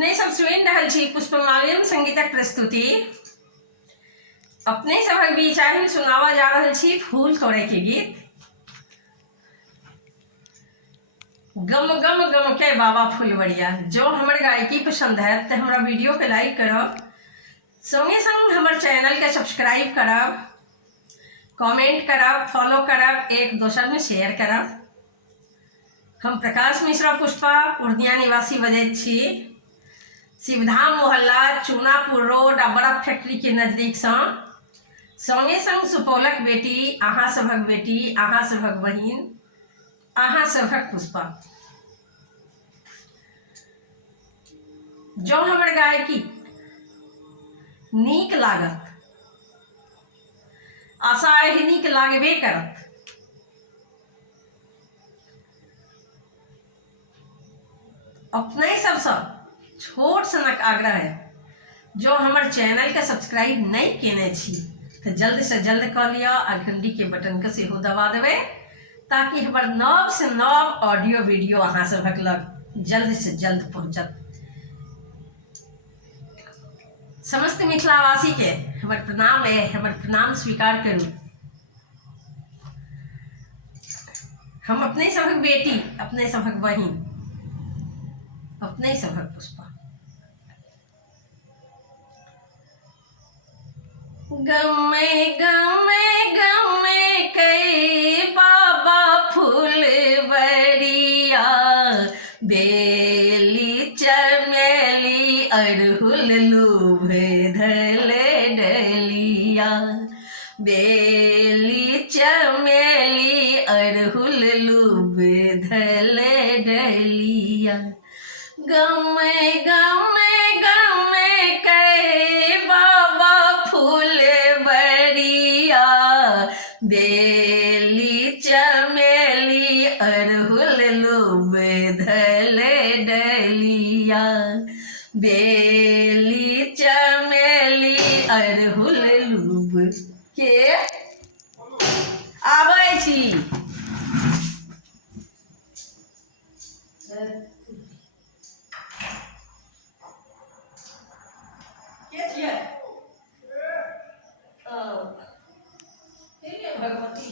अपने सब सुनि रहल छी पुष्पमाल्यम संगीतक प्रस्तुति। अपने सभक बीच आइ सुनावा जा रहल छी फूल तोड़े के गीत। गम गम गम के बाबा फुलवरिया। जो हमर गायकी पसंद है तो हमारा वीडियो के लाइक करब, संगे संग हमर चैनल के सब्सक्राइब करब, कमेंट करब, फॉलो करब, एक दोसर में शेयर करब। हम प्रकाश मिश्रा पुष्पा पूर्णिया निवासी बजैत छी। शिवधाम मोहल्ला, चूनापुर रोड आ बर्फ फैक्ट्री के नजदीक संगे संग सुपौलक बेटी, अहाँ सभक बेटी, अहाँ सभक बहिन, अहाँ सभक पुष्पा। जो हमर गायकी नीक लागत, आशा है नीक लागबे करत। अपने सबसे छोट सनक आग्रह है, जो हमर चैनल के सब्सक्राइब नहीं केने छी तो जल्द से जल्द कर लिया आ घंटी के बटन के सेहो दबा देवे, ताकि हमर नव से नव ऑडियो वीडियो अहाँ सभक लग जल्द से जल्द पहुंचत। समस्त मिथिलावासी के हमर प्रणाम है, हमर प्रणाम स्वीकार करू। हम अपने सभक बेटी, अपने सभक बहिन, अपने सभक पुष्पा। गमे गमे गमे कई बाबा फुलवरिया, बेली चमेली अड़हुल लूभे धले डलिया। बेली चमेली अड़हुल लूभे धले डलिया। गमे गमे गमे कई बाबा फुलवरिया, बेली चमेली अड़हुल लूभे धले डलिया। बेली चमेली अड़हुल लूभ के आबै छी। भगवती